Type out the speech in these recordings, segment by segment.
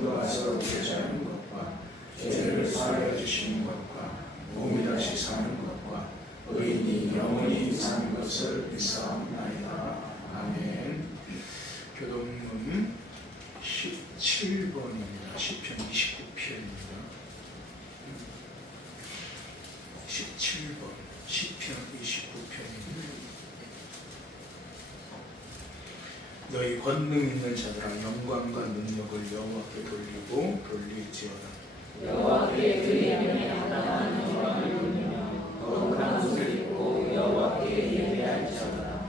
성도와서 교제하는 것과 죄를 사하여 주시는 것과 몸이 다시 사는 것과 의인이 영원히 사는 것을 믿사옵나이다. 아멘. 교동문 17번입니다. 시편 29편입니다. 17번 시편 29편입니다. 너희 권능 있는 자들아 영광과 능력을 여호와께 돌리고 돌릴지어다. 여호와께 그의 명에 합당한 영광을 돌리며 거룩한 옷을 입고 여호와께 예배할지어다.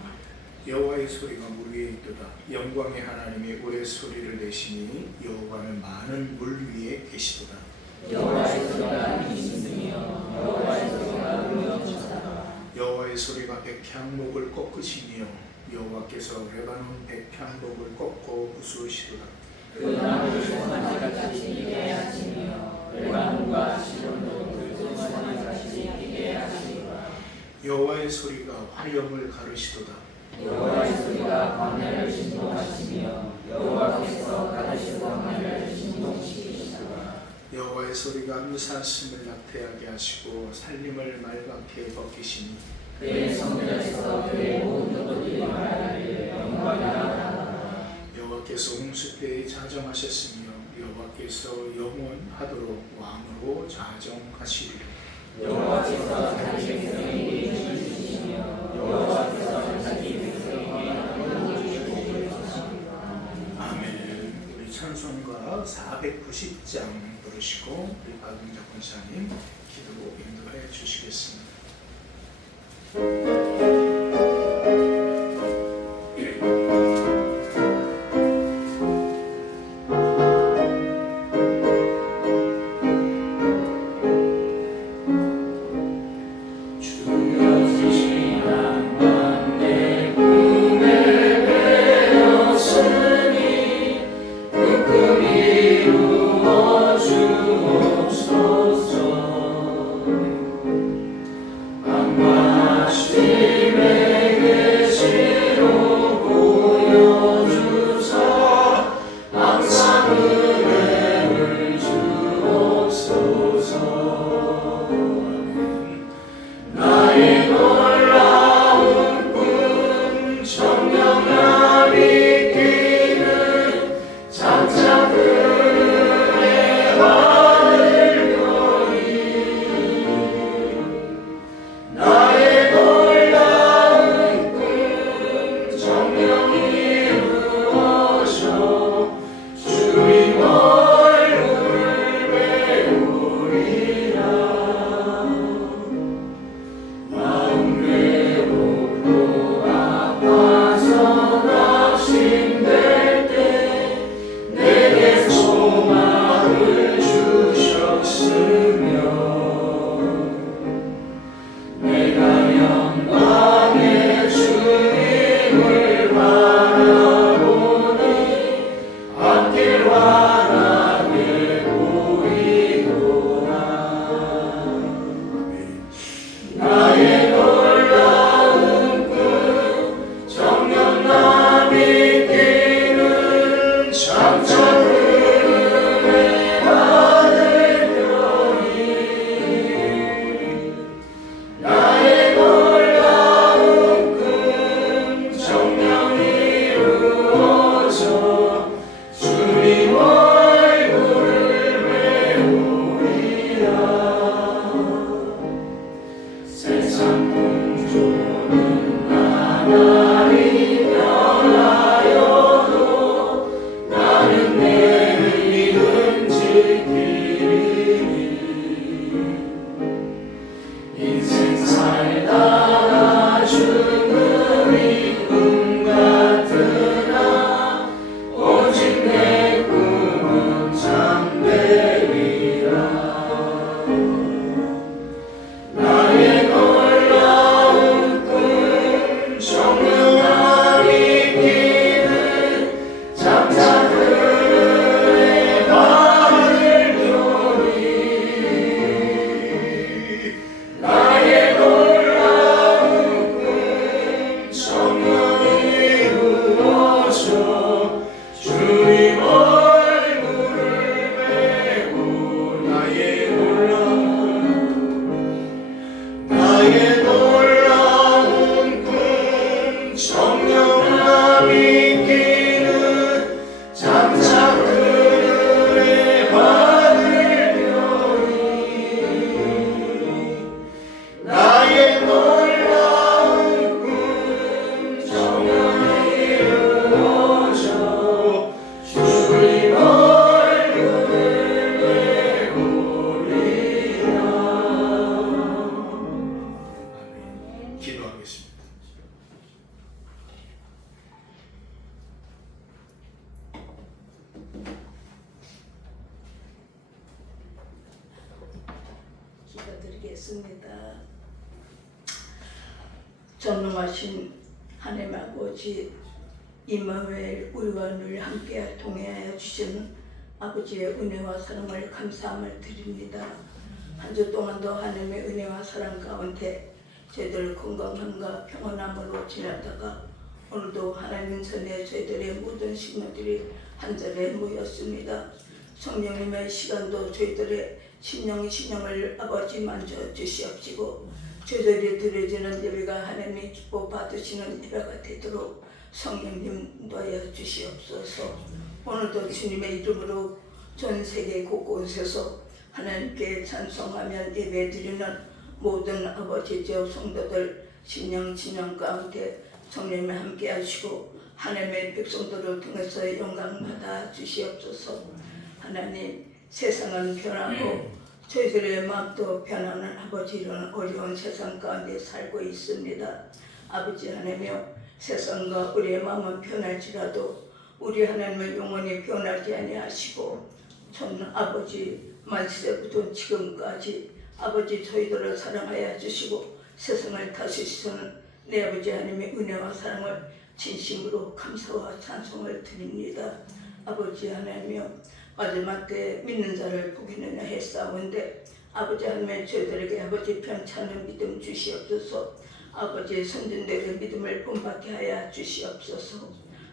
여호와의 소리가 물 위에 있도다. 영광의 하나님이 우레 소리를 내시니 여호와는 많은 물 위에 계시도다. 여호와의 소리가 힘있으며 여호와의 소리가 의로우시다. 여호와의 소리가 백향목을 꺾으시며 여호와께서 레바논 백향목을 꺾고 부수시도다. 그 나무를 소환하같이 뛰게 하시며 레바논과 시론도 소환하같이 뛰게 하시리라. 여호와의 소리가 화염을 가르시도다. 여호와의 소리가 광야를 진동하시며 여호와께서 가르시고 광야를 진동시키시도다. 여호와의 소리가 무사슴을 낙태하게 하시고 살림을 말갛게 벗기시니 그의 성전에서 그의 모든 것들이 말하기를 영광이라 하더라. 여호와께서 홍수때에 자정하셨으며 여호와께서 영원하도록 왕으로 자정하시리라. 여호와께서 자기 백성에게 힘을 주시며 여호와께서 자기 백성에게 힘을 주시리라. 아멘. 우리 찬송가 490장 부르시고 우리 박은정 권사님 기도 인도해 주시겠습니다. 나를 변하여도 나는 기도하겠습니다. 전능하신 하나님 아버지, 이마누엘 우리와 늘 함께 동행하여 주시는 아버지의 은혜와 사랑을 감사함을 드립니다. 한 주 동안도 하나님의 은혜와 사랑 가운데 저희들 건강함과 평안함으로 지나다가 오늘도 하나님 전에 저희들의 모든 식물들이 한 자리에 모였습니다. 성령님의 시간도 저희들의 심령을 아버지 만져 주시옵시고 저희들이 드려지는 예배가 하나님이 기뻐 받으시는 예배가 되도록 성령님 인도하여 주시옵소서. 오늘도 주님의 이름으로 전 세계 곳곳에서 하나님께 찬송하며 예배드리는 모든 아버지죠 성도들 심령 진영 가운데 성령님 함께 하시고 하나님의 백성들을 통해서 영광 받아 주시옵소서. 하나님, 세상은 변하고 저희들의 마음도 변하는 아버지 이런 어려운 세상 가운데 살고 있습니다. 아버지 하나님이여, 세상과 우리의 마음은 변할지라도 우리 하나님은 영원히 변하지 아니하시고 전 아버지 만세부터 지금까지 아버지 저희들을 사랑하여 주시고 세상을 다스리시는 내 아버지 하나님의 은혜와 사랑을 진심으로 감사와 찬송을 드립니다. 아버지 하나님이여, 마지막 때 믿는 자를 복이느냐 했사온데 아버지 하나님의 저희들에게 아버지 편찮은 믿음 주시옵소서. 아버지 선진들의 믿음을 본받게 하여 주시옵소서.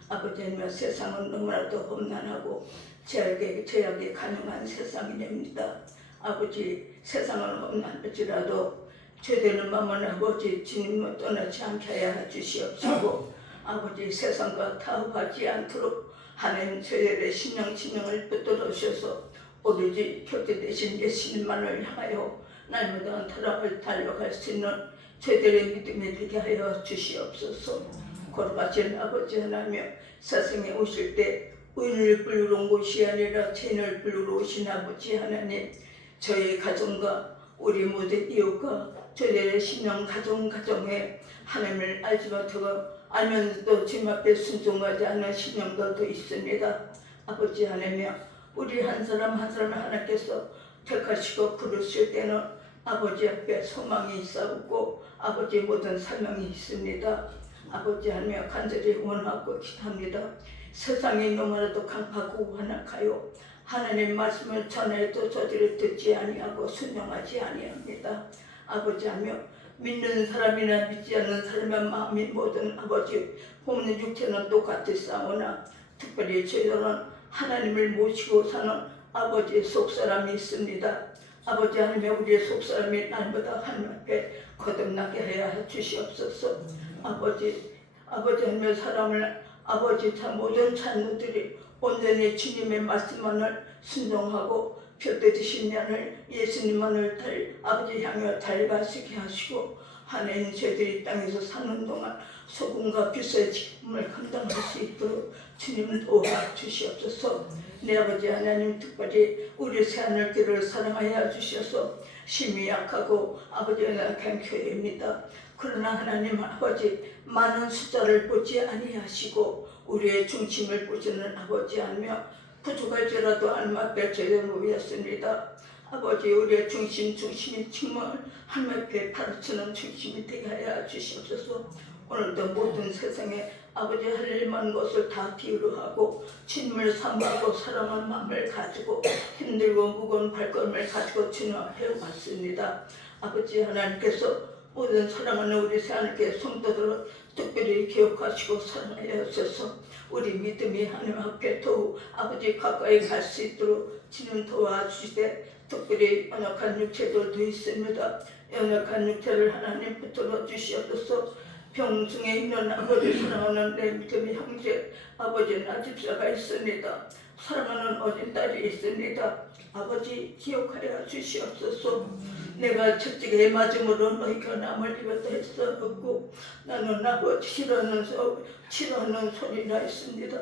아버지 하나님, 세상은 너무나도 험난하고 죄악이 가능한 세상입니다. 아버지, 세상은 험난할지라도 저희들은 마음은 아버지 주님을 떠나지 않게 하여 주시옵시고 아버지 세상과 타협하지 않도록 하나님 저희들의 심령 진영을 붙들어 주셔서 오로지 곁에 대신 예수님만을 향하여 날마다 타락을 달려갈 수 있는 저희들의 믿음이 되게 하여 주시옵소서. 거룩하신 아버지 하나님, 세상에 오실 때 의인을 부르러 온 곳이 아니라 죄인을 부르러 오신 아버지 하나님, 저희 가정과 우리 모든 이웃과 저희들의 신령 가정에 하나님을 알지 못하고 알면서도 주님 앞에 순종하지 않는 신령들도 있습니다. 아버지 하나님, 우리 한 사람 한 사람을 하나님께서 택하시고 부르실 때는 아버지 앞에 소망이 있었고 아버지 모든 사명이 있습니다. 아버지 하나님, 간절히 원하고 기도합니다. 세상이 너무나도 강하고 완악하여 하나님 말씀을 전해도 저들을 듣지 아니하고 순종하지 아니합니다. 아버지 하나님, 믿는 사람이나 믿지 않는 사람의 마음이 모든 아버지 몸의 육체는 똑같이 싸우나 특별히 저희들은 하나님을 모시고 사는 아버지의 속사람이 있습니다. 아버지 하나님, 우리의 속사람이 날마다 하나님 앞에 거듭나게 하여 주시옵소서. 아버지 하나님의 사람을 아버지 모든 자녀들이 온전히 주님의 말씀만을 순종하고 곁에 드신 년을 예수님만을 아버지 향해 달려가시게 하시고 하나님 저희들이 땅에서 사는 동안 소금과 빛의 직분을 감당할 수 있도록 주님 도와주시옵소서. 내 아버지 하나님, 특별히 우리 새하늘교회를 사랑하여 주셔서 심히 약하고 아버지 연약한 교회입니다. 그러나 하나님 아버지, 많은 숫자를 보지 아니하시고 우리의 중심을 보시는 아버지 하며 부족할지라도 하나님 앞에 저희들 모였습니다. 아버지, 우리의 중심이 정말 하나님 앞에 파르치는 중심이 되게 하여 주시옵소서. 오늘도 모든 세상에 아버지 할 일 많은 것을 다 비유로 하고 주님을 사모하고 사랑하는 마음을 가지고 힘들고 무거운 발걸음을 가지고 주님 앞에 왔습니다. 아버지 하나님께서 모든 사랑하는 우리 새하늘교회 성도들을 특별히 기억하시고 사랑하여 주셔서 우리 믿음이 하나님 앞에 더욱 아버지 가까이 갈 수 있도록 주님 도와주시되, 특별히 연약한 육체들도 있습니다. 연약한 육체를 하나님 붙들어 주시옵소서. 병중에 있는 아버지 사랑하는 내 믿음의 형제 아버지 나집사가 있습니다. 사랑하는 어린 딸이 있습니다. 아버지 기억하여 주시옵소서. 내가 채찍에 맞음으로 너희 견함을 입었다 했었고 나는 아버지 싫어하는 소리가 있습니다.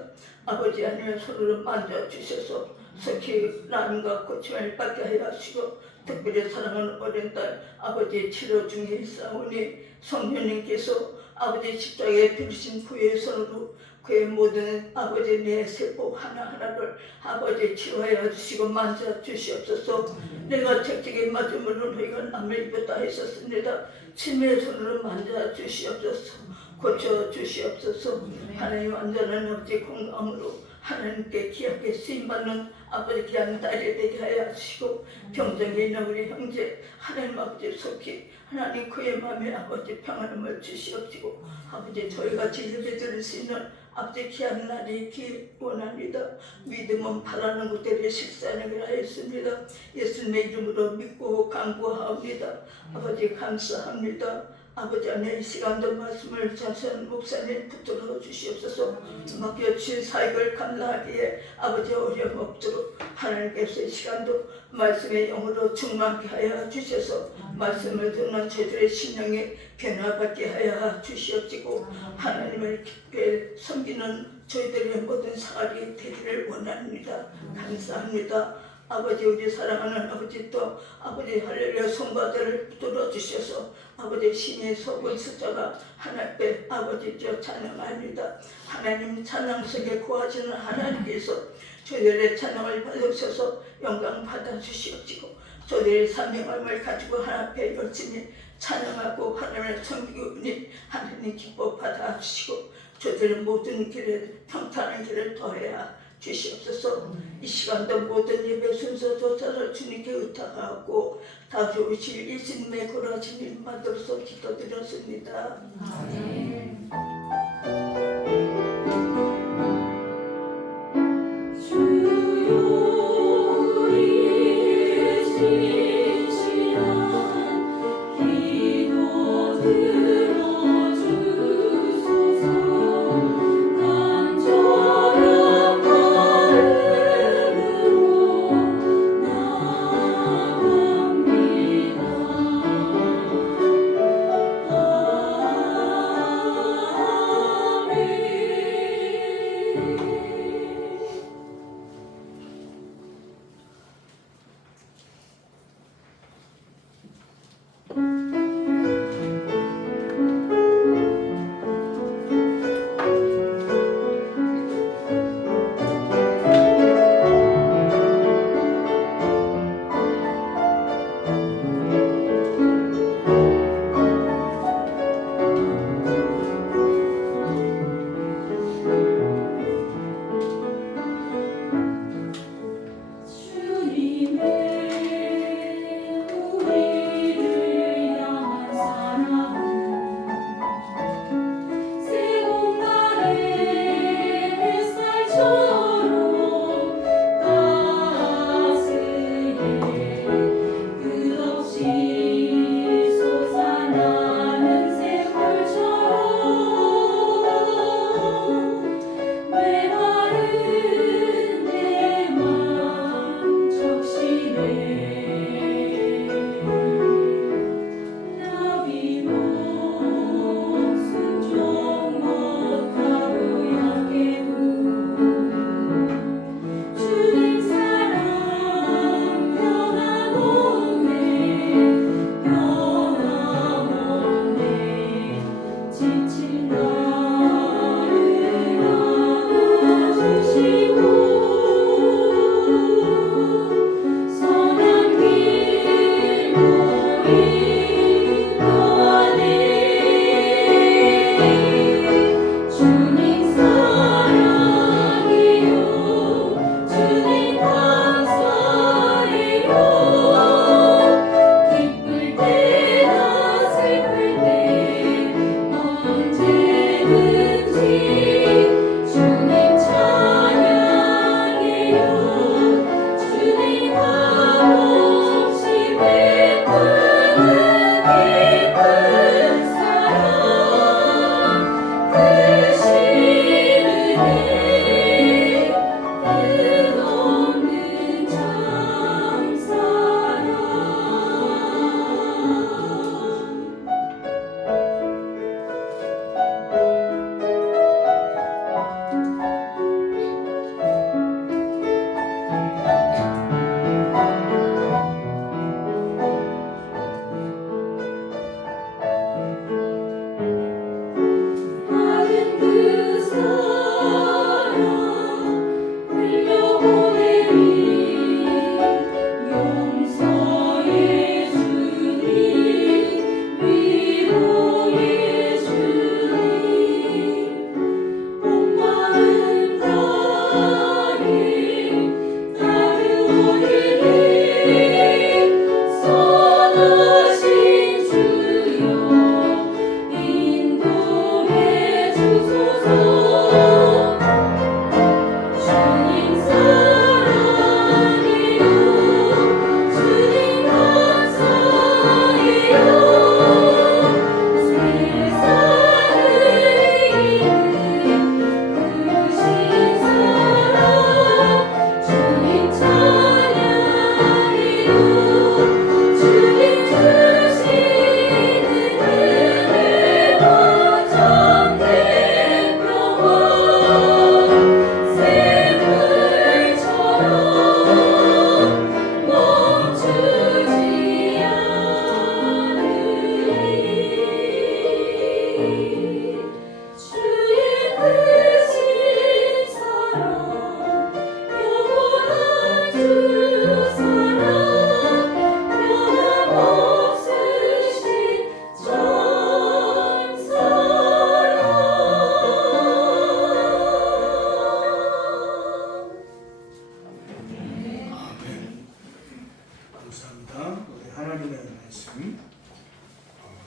아버지 하나님의 손으로 만져주셔서 속히 나음과 고침을 받게 하여 하시고 특별히 사랑하는 어린 딸 아버지 치료 중에 있사오니 성령님께서 아버지 십자가에 피르신 부의 손으로 그의 모든 아버지 내 세포 하나하나를 아버지 치유하여 주시고 만져 주시옵소서. 내가 책찍에 맞음으로 너희가 남을 입었다 했었습니다. 침의 손으로 만져 주시옵소서. 고쳐 주시옵소서. 하나님 완전한 아버지 건강으로 하나님께 귀하게 쓰임받는 아버지 귀한 딸이 되게 하여 주시고 병정에 있는 우리 형제 하나님 아버지 속히 하나님 그의 마음에 아버지 평안함을 주시옵시고 아버지 저희같이 예배 드릴 수 있는 아버지 귀한 날이 원합니다. 믿음은 바라는 것들이 실사하는 걸 하였습니다. 예수님의 이름으로 믿고 간구하옵니다. 아버지 감사합니다. 아버지 안에 이 시간도 말씀을 전선 목사님 붙들어 주시옵소서. 맡겨주신 사역을 감당하기에 아버지 어려움 없도록 하나님께서 이 시간도 말씀의 영으로 충만케 하여 주셔서 말씀을 듣는 저희들의 심령에 변화받게 하여 주시옵시고 하나님을 깊게 섬기는 저희들의 모든 생활이 되기를 원합니다. 감사합니다. 아버지 우리 사랑하는 아버지 또 아버지 할렐루야 성가들을 붙들어 주셔서 아버지 신의 속은 숫자가 하나님께 아버지 저 찬양합니다. 하나님 찬양 속에 거하시는 하나님께서 저희들의 찬양을 받으셔서 영광 받아 주시옵시고 저희들의 사명함을 가지고 하나님 앞에 열심히 찬양하고 하나님을 섬기니 하나님 기뻐 받아 주시고 저희들의 모든 길에 평탄한 길을 더해야 주시옵소서. 이 시간도 모든 예배 순서 조사를 주님께 의탁하고 다 좋으실 예수님의 거룩하신 이름 만들어서 기도드렸습니다. 아멘.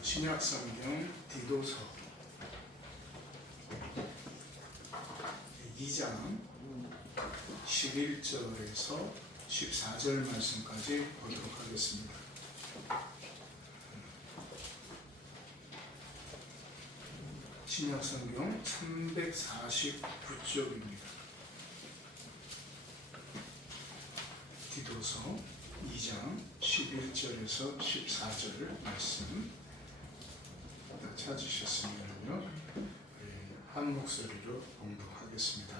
신약 성경 디도서 2장 11절에서 14절 말씀까지 보도록 하겠습니다. 신약 성경 349쪽입니다. 디도서 2장 11절에서 14절 말씀 찾으셨으면요, 한 목소리로 봉독하겠습니다.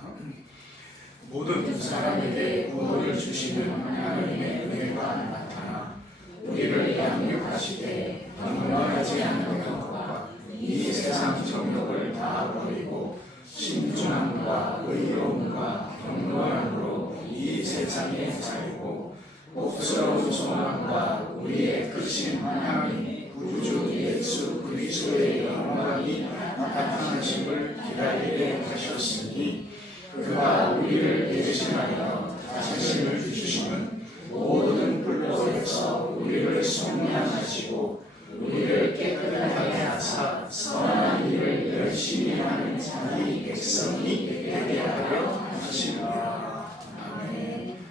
모든 사람에게 구원을 주시는 하나님의 은혜가 나타나 우리를 양육하시되 경건하지 않는 것과 이 세상 정욕을 다 버리고 신중함과 의로움과 경건함으로 이 세상에 살고 복스러운 소망과 우리의 크신 하나님 구주 예수 그리스도의 영광이 나타나심을 기다리게 하셨으니 그가 우리를 대신하여 자신을 주시는 모든 불법에서 우리를 속량하시고 우리를 깨끗하게 하사 선한 일을 열심히 하는 자기 백성이 되게 하려 하시리라. 아멘.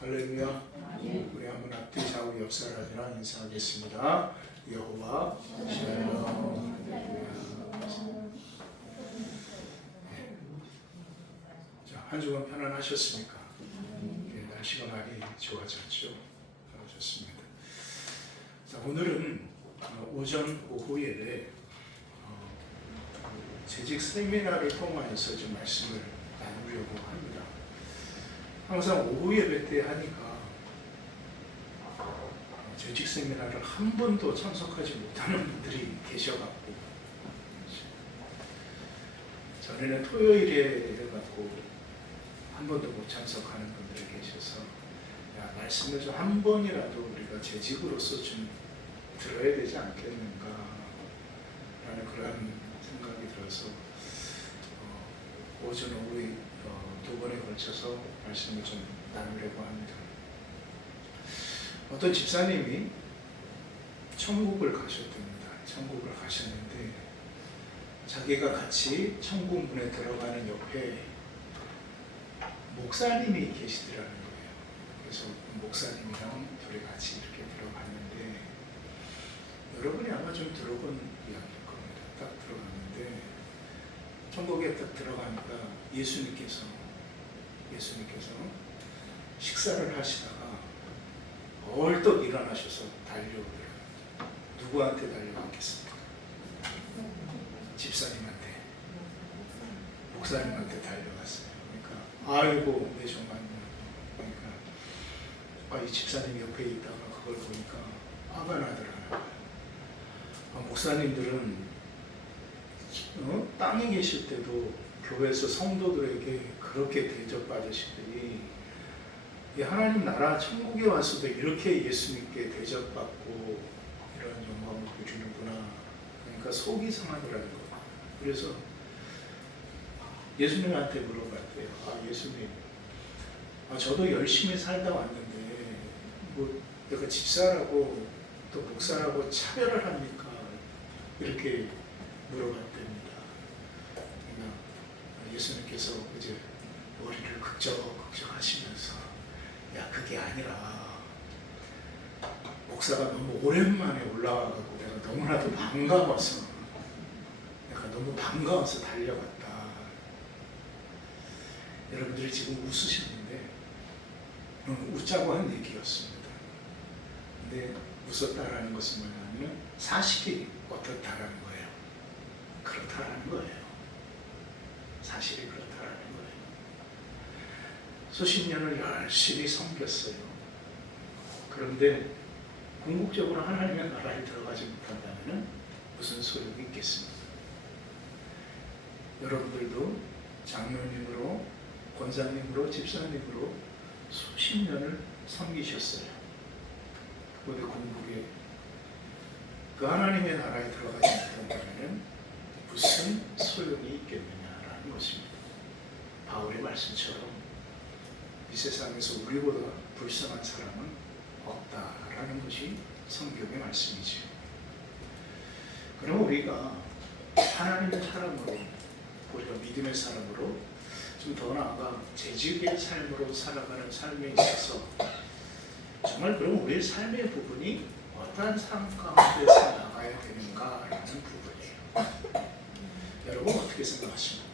할렐루야. 우리 한번 앞뒤 좌우 옆사람이랑 인사하겠습니다. 여호와 샬롬. 자, 한 주간 편안하셨습니까? 네, 날씨가 많이 좋아졌죠. 좋습니다. 자, 오늘은 오전 오후 예배 재직 세미나를 통해서 좀 말씀을 나누려고 합니다. 항상 오후 예배 때 하니까 재직 세미나를 한 번도 참석하지 못하는 분들이 계셔갖고, 전에는 토요일에 해갖고 한 번도 못 참석하는 분들이 계셔서, 야, 말씀을 좀 한 번이라도 우리가 재직으로서 좀 들어야 되지 않겠는가 라는 그런 생각이 들어서 오전 오후에 두 번에 걸쳐서 말씀을 좀 나누려고 합니다. 어떤 집사님이 천국을 가셨답니다. 천국을 가셨는데 자기가 같이 천국 문에 들어가는 옆에 목사님이 계시더라는 거예요. 그래서 목사님이랑 둘이 같이 이렇게 들어갔는데, 여러분이 아마 좀 들어본 이야기일 겁니다. 딱 들어갔는데 천국에 딱 들어가니까 예수님께서 식사를 하시다가 벌떡 일어나셔서 달려오더라고요. 누구한테 달려왔겠습니까? 집사님한테, 목사님한테 달려갔어요. 그러니까 아이고 내 정말요. 그러니까 이 집사님 옆에 있다가 그걸 보니까 화가 나더라고요. 목사님들은 땅에 계실 때도 교회에서 성도들에게 그렇게 대접받으시더니 이 하나님 나라 천국에 와서도 이렇게 예수님께 대접받고 이런 영광을 누리는구나. 그러니까 속이 상하더라는 거예요. 그래서 예수님한테 물어봤대요. 예수님, 저도 열심히 살다 왔는데 뭐 내가 집사라고 또 목사라고 차별을 합니까? 이렇게 물어봤답니다. 예수님께서 이제 머리를 극적하시면서, 야, 그게 아니라 목사가 너무 오랜만에 올라와가지고 내가 너무나도 반가워서 달려갔다. 여러분들이 지금 웃으셨는데 웃자고 한 얘기였습니다. 근데 웃었다라는 것은 뭐냐면 사실이 어떻다라는 거예요. 그렇다라는 거예요. 사실이 그렇다라는 거예요. 수십 년을 열심히 섬겼어요. 그런데 궁극적으로 하나님의 나라에 들어가지 못한다면 무슨 소용이 있겠습니까? 여러분들도 장로님으로, 권사님으로, 집사님으로 수십 년을 섬기셨어요. 그런데 궁극에 그 하나님의 나라에 들어가지 못한다면 무슨 소용이 있겠느냐라는 것입니다. 바울의 말씀처럼 이 세상에서 우리보다 불쌍한 사람은 없다라는 것이 성경의 말씀이죠. 그럼 우리가 하나님의 사람으로, 우리가 믿음의 사람으로, 좀 더 나아가 재직의 삶으로 살아가는 삶에 있어서 정말 그럼 우리의 삶의 부분이 어떠한 삶 가운데서 나가야 되는가라는 부분이에요. 여러분 어떻게 생각하십니까?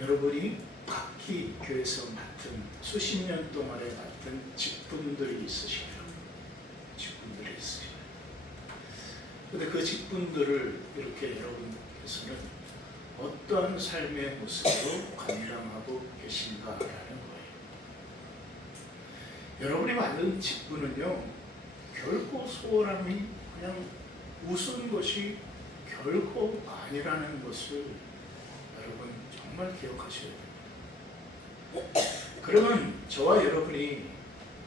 여러분이 각기 교회에서 맡은 수십 년 동안에 맡은 직분들이 있으시죠. 직분들이 있으시죠. 근데 그 직분들을 이렇게 여러분께서는 어떠한 삶의 모습으로 감당하고 계신가라는 거예요. 여러분이 맡은 직분은요, 결코 소홀함이 그냥 우스운 것이 결코 아니라는 것을 여러분 정말 기억하셔야 됩니다. 그러면 저와 여러분이,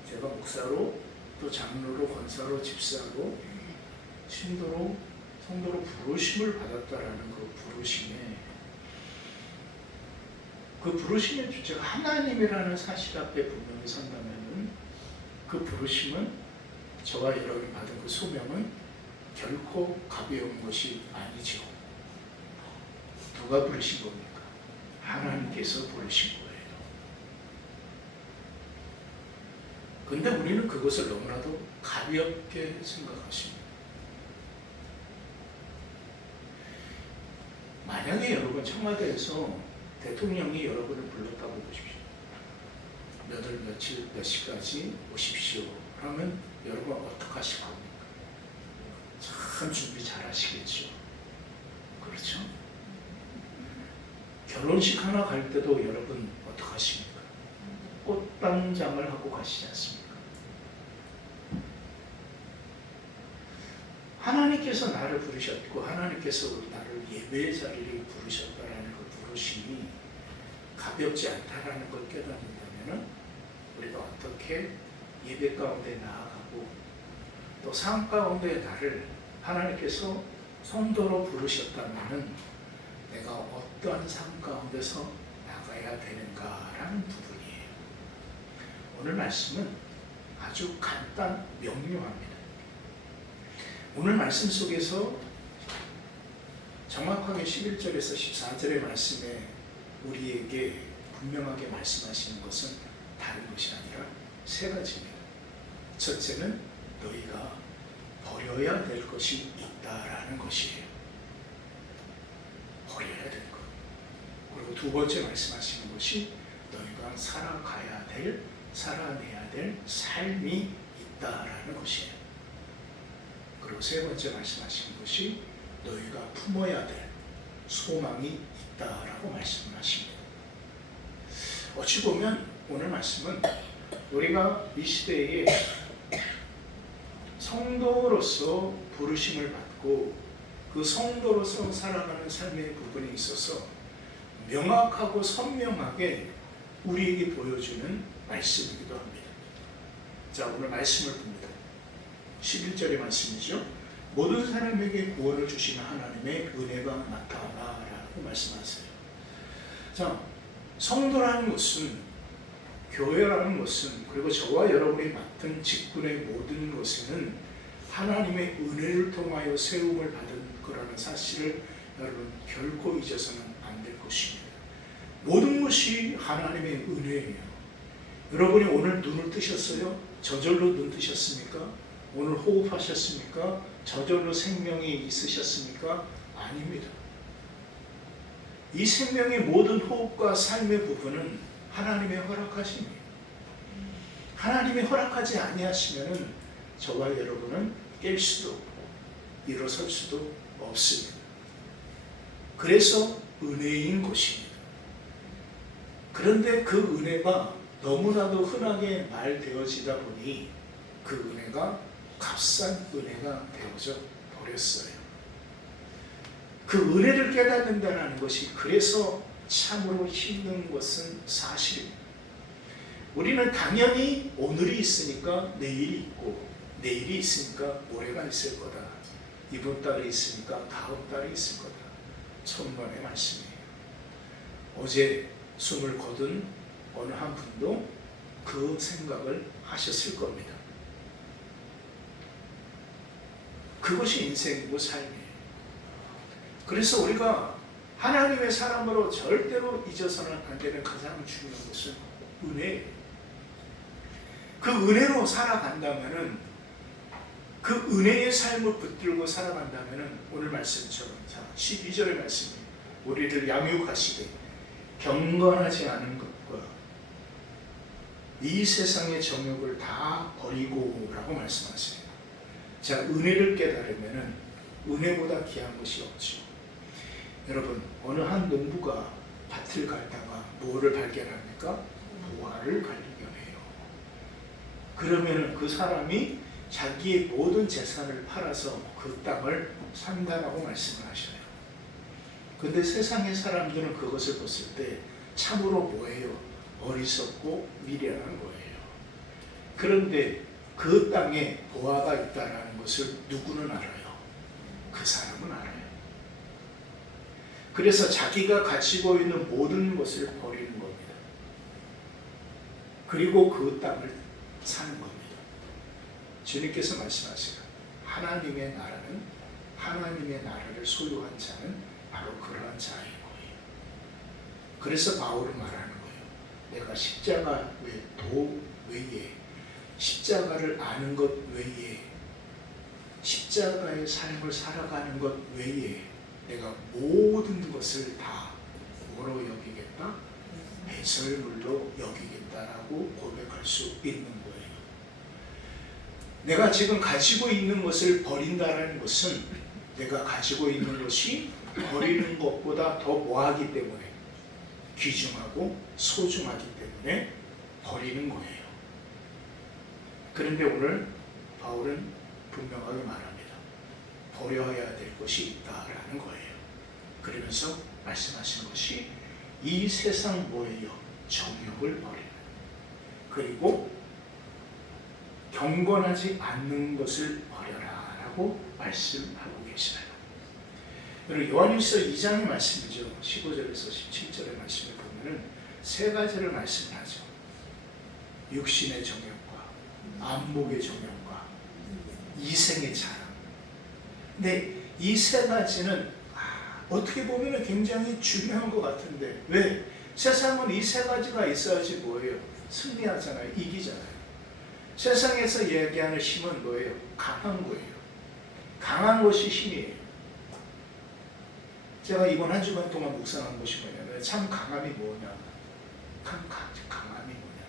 제가 목사로, 또 장로로, 권사로, 집사로, 신도로, 성도로 부르심을 받았다라는 그 부르심의 주체가 하나님이라는 사실 앞에 분명히 선다면은 그 부르심은, 저와 여러분이 받은 그 소명은 결코 가벼운 것이 아니죠. 누가 부르신 겁니까? 하나님께서 부르신 거예요. 근데 우리는 그것을 너무나도 가볍게 생각하십니다. 만약에 여러분 청와대에서 대통령이 여러분을 불렀다고 보십시오. 몇 월 며칠 몇 시까지 오십시오 하면 여러분 어떻게 하실 겁니까? 참 준비 잘 하시겠죠. 그렇죠? 결혼식 하나 갈 때도 여러분 어떻게 하십니까? 꽃단장을 하고 가시지 않습니까? 하나님께서 나를 부르셨고 하나님께서 나를 예배의 자리를 부르셨다라는 그 부르심이 가볍지 않다라는 걸 깨닫는다면 우리가 어떻게 예배 가운데 나아가고 또 삶 가운데 나를 하나님께서 성도로 부르셨다면 내가 어떠한 삶 가운데서 나가야 되는가라는 부분이에요. 오늘 말씀은 아주 간단 명료합니다. 오늘 말씀 속에서 정확하게 11절에서 14절의 말씀에 우리에게 분명하게 말씀하시는 것은 다른 것이 아니라 세 가지입니다. 첫째는 너희가 버려야 될 것이 있다라는 것이에요. 버려야 될 것. 그리고 두 번째 말씀하시는 것이 너희가 살아내야 될 삶이 있다라는 것이에요. 그리고 세 번째 말씀하시는 것이 너희가 품어야 될 소망이 있다라고 말씀하십니다. 어찌 보면 오늘 말씀은 우리가 이 시대에 성도로서 부르심을 받고 그 성도로서 살아가는 삶의 부분에 있어서 명확하고 선명하게 우리에게 보여주는 말씀이기도 합니다. 자, 오늘 말씀을 봅니다. 11절의 말씀이죠. 모든 사람에게 구원을 주시는 하나님의 은혜가 나타나라고 말씀하세요. 자, 성도라는 것은, 교회라는 것은, 그리고 저와 여러분이 맡은 직분의 모든 것에는 하나님의 은혜를 통하여 세움을 받은 거라는 사실을 여러분 결코 잊어서는 안 될 것입니다. 모든 것이 하나님의 은혜예요. 여러분이 오늘 눈을 뜨셨어요? 저절로 눈 뜨셨습니까? 오늘 호흡하셨습니까? 저절로 생명이 있으셨습니까? 아닙니다. 이 생명의 모든 호흡과 삶의 부분은 하나님의 허락하심이에요. 하나님이 허락하지 아니하시면은 저와 여러분은 깰 수도 없고 일어설 수도 없습니다. 그래서 은혜인 것입니다. 그런데 그 은혜가 너무나도 흔하게 말되어지다 보니 그 은혜가 값싼 은혜가 되어져 버렸어요. 그 은혜를 깨닫는다는 것이 그래서 참으로 힘든 것은 사실입니다. 우리는 당연히 오늘이 있으니까 내일이 있고 내일이 있으니까 모레가 있을 거다. 이번 달에 있으니까 다음 달에 있을 거다. 천만의 말씀이에요. 어제 숨을 거둔 어느 한 분도 그 생각을 하셨을 겁니다. 그것이 인생이고 삶이에요. 그래서 우리가 하나님의 사람으로 절대로 잊어서는 안 되는 가장 중요한 것은 은혜예요. 그 은혜로 살아간다면은, 그 은혜의 삶을 붙들고 살아간다면은, 오늘 말씀처럼 12절의 말씀이 우리를 양육하시되 경건하지 않은 것과 이 세상의 정욕을 다 버리고 라고 말씀하세요. 자, 은혜를 깨달으면은 은혜보다 귀한 것이 없죠. 여러분, 어느 한 농부가 밭을 갈다가 뭐를 발견합니까? 보화를 발견해요. 그러면 그 사람이 자기의 모든 재산을 팔아서 그 땅을 산다라고 말씀을 하셔요. 근데 세상의 사람들은 그것을 봤을 때 참으로 뭐예요? 어리석고 미련한 거예요. 그런데 그 땅에 보화가 있다는 것을 누구는 알아요? 그 사람은 알아요. 그래서 자기가 가지고 있는 모든 것을 버리는 겁니다. 그리고 그 땅을 사는 겁니다. 주님께서 말씀하시고, 하나님의 나라는, 하나님의 나라를 소유한 자는 바로 그러한 자인 거예요. 그래서 바울은 말하는 거예요. 내가 십자가 도 외에, 십자가를 아는 것 외에, 십자가의 삶을 살아가는 것 외에 내가 모든 것을 다 뭐로 여기겠다? 배설물로 여기겠다라고 고백할 수 있는 거예요. 내가 지금 가지고 있는 것을 버린다는 것은 내가 가지고 있는 것이 버리는 것보다 더 뭐하기 때문에, 귀중하고 소중하기 때문에 버리는 거예요. 그런데 오늘 바울은 분명하게 말합니다. 버려야 될 것이 있다라는 거예요. 그러면서 말씀하신 것이 이 세상 뭐예요? 정욕을 버리는, 그리고 경건하지 않는 것을 버려라 라고 말씀하고 계시나요? 여러분, 요한일서 2장의 말씀이죠. 15절에서 17절의 말씀을 보면은 세 가지를 말씀하죠. 육신의 정욕과 안목의 정욕과 이생의 자랑. 근데 이 세 가지는 어떻게 보면 굉장히 중요한 것 같은데, 왜? 세상은 이 세 가지가 있어야지 뭐예요? 승리하잖아요. 이기잖아요. 세상에서 얘기하는 힘은 뭐예요? 강한 거예요. 강한 것이 힘이에요. 제가 이번 한 주간 동안 묵상한 것이 뭐냐면, 참 강함이 뭐냐? 강함이 뭐냐?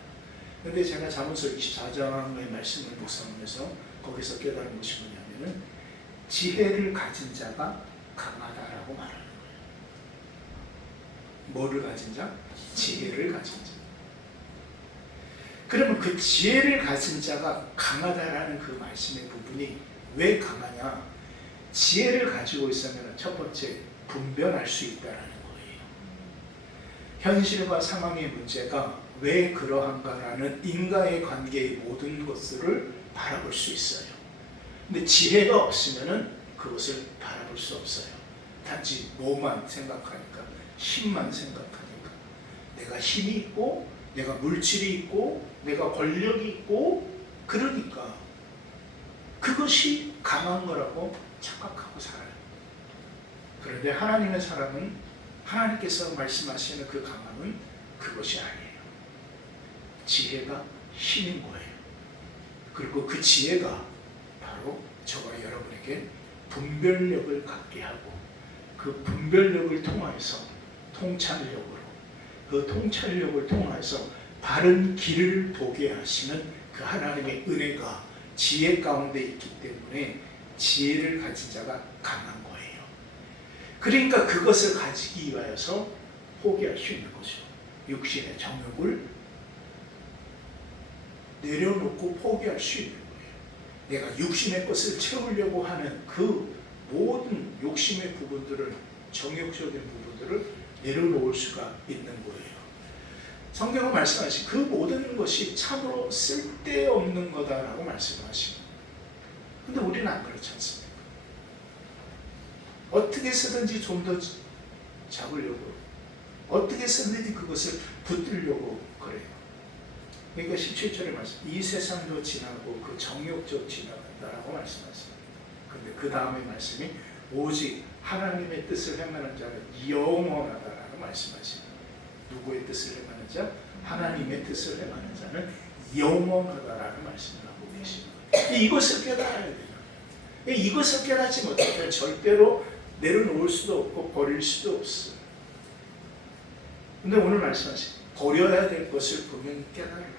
근데 제가 잠언서 24장의 말씀을 묵상하면서 거기서 깨달은 것이 뭐냐면은, 지혜를 가진 자가 강하다라고 말하는 거예요. 뭐를 가진 자? 지혜를 가진 자. 그러면 그 지혜를 가진 자가 강하다라는 그 말씀의 부분이 왜 강하냐? 지혜를 가지고 있으면 첫 번째, 분별할 수 있다라는 거예요. 현실과 상황의 문제가 왜 그러한가라는 인과의 관계의 모든 것들을 바라볼 수 있어요. 근데 지혜가 없으면 그것을 바라볼 수 없어요. 단지 뭐만 생각하니까, 힘만 생각하니까. 내가 힘이 있고, 내가 물질이 있고, 내가 권력이 있고, 그러니까 그것이 강한 거라고 착각하고 살아요. 그런데 하나님의 사람은, 하나님께서 말씀하시는 그 강함은 그것이 아니에요. 지혜가 힘인 거예요. 그리고 그 지혜가 바로 저와 여러분에게 분별력을 갖게 하고, 그 분별력을 통해서 통찰력으로, 그 통찰력을 통해서 바른 길을 보게 하시는 그 하나님의 은혜가 지혜 가운데 있기 때문에 지혜를 가진 자가 강한 거예요. 그러니까 그것을 가지기 위하여서 포기할 수 있는 거죠. 육신의 정욕을 내려놓고 포기할 수 있는 거예요. 내가 육신의 것을 채우려고 하는 그 모든 욕심의 부분들을, 정욕적인 부분들을 내려놓을 수가 있는 거예요. 성경은 말씀하신 그 모든 것이 참으로 쓸데없는 거다라고 말씀하시고, 근데 우리는 안 그렇지 않습니까? 어떻게 쓰든지 좀 더 잡으려고, 어떻게 쓰든지 그것을 붙들려고 그래요. 그러니까 17절에 말씀, 이 세상도 지나고 그 정욕도 지나간다라고 말씀하십니다. 근데 그 다음에 말씀이 오직 하나님의 뜻을 행하는 자는 영원하다라고 말씀하십니다. 누구의 뜻을 행하는 자? 하나님의 뜻을 행하는 자는 영원하다라는 말씀을 하고 계십니다. 이것을 깨달아야 돼요. 이것을 깨닫지 못하면 절대로 내려놓을 수도 없고 버릴 수도 없어요. 근데 오늘 말씀하신 버려야 될 것을 분명히 깨달아야 해요.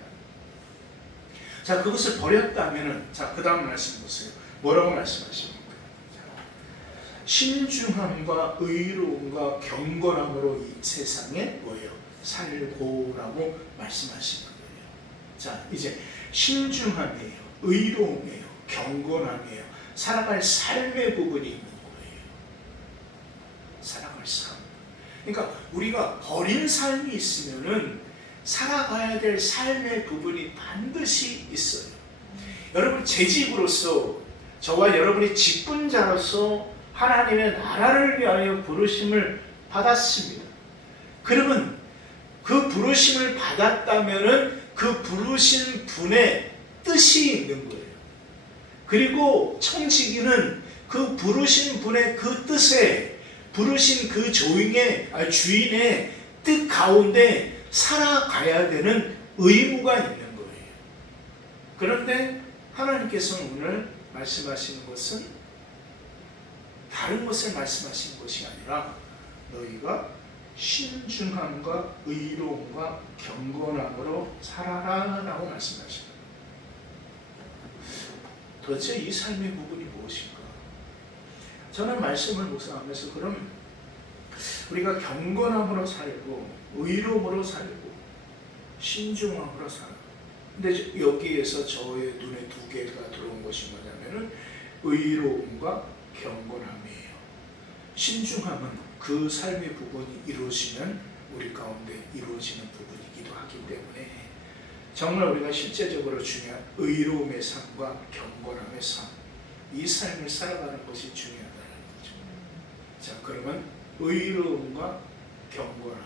자, 그것을 버렸다면은, 자, 그 다음 말씀 보세요. 뭐라고 말씀하십니까? 신중함과 의로움과 경건함으로 이 세상에 뭐예요? 살고라고 말씀하시는 거예요. 자, 이제 신중함이에요, 의로움이에요, 경건함이에요. 살아갈 삶의 부분이 있는 거예요. 살아갈 삶. 그러니까 우리가 버린 삶이 있으면은 살아가야 될 삶의 부분이 반드시 있어요. 여러분, 재직으로서 저와 여러분이 직분자로서 하나님의 나라를 위하여 부르심을 받았습니다. 그러면 그 부르심을 받았다면은 그 부르신 분의 뜻이 있는 거예요. 그리고 청지기는 그 부르신 분의 그 뜻에, 부르신 그 주인의 뜻 가운데 살아가야 되는 의무가 있는 거예요. 그런데 하나님께서는 오늘 말씀하시는 것은 다른 것을 말씀하시는 것이 아니라 너희가 신중함과 의로움과 경건함으로 살아라 라고 말씀하십니다. 도대체 이 삶의 부분이 무엇인가? 저는 말씀을 묵상하면서 그럼 우리가 경건함으로 살고 의로움으로 살고 신중함으로 살고, 근데 여기에서 저의 눈에 두 개가 들어온 것이 뭐냐면은 의로움과 경건함이에요. 신중함은 그 삶의 부분이 이루어지면 우리 가운데 이루어지는 부분이기도 하기 때문에 정말 우리가 실제적으로 중요한 의로움의 삶과 경건함의 삶, 이 삶을 살아가는 것이 중요하다는 거죠. 자, 그러면 의로움과 경건함.